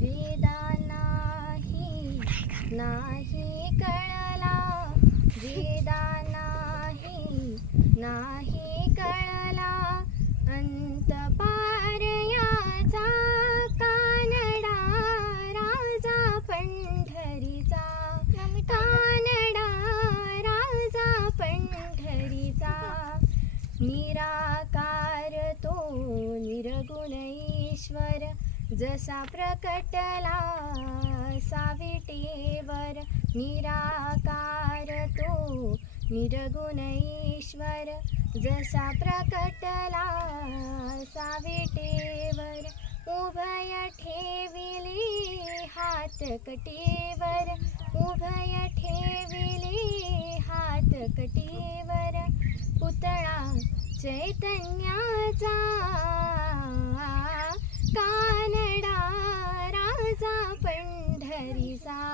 वेदा नाही नाही कळला, वेदा नाही कळला, अंत पार याचा कानडा राजा पंढरीचा, कानडा राजा पंढरीचा. निराकार तो निर्गुण ईश्वर, जसा प्रकटला साविटेवर. निराकार तो निर्गुण ईश्वर, जसा प्रकटला साविटेवर. उभय ठेविले हात कटीवर, उभय ठेविले हात कटीवर. पुतळा चैतन्याचा, कानडा राजा पंढरीचा.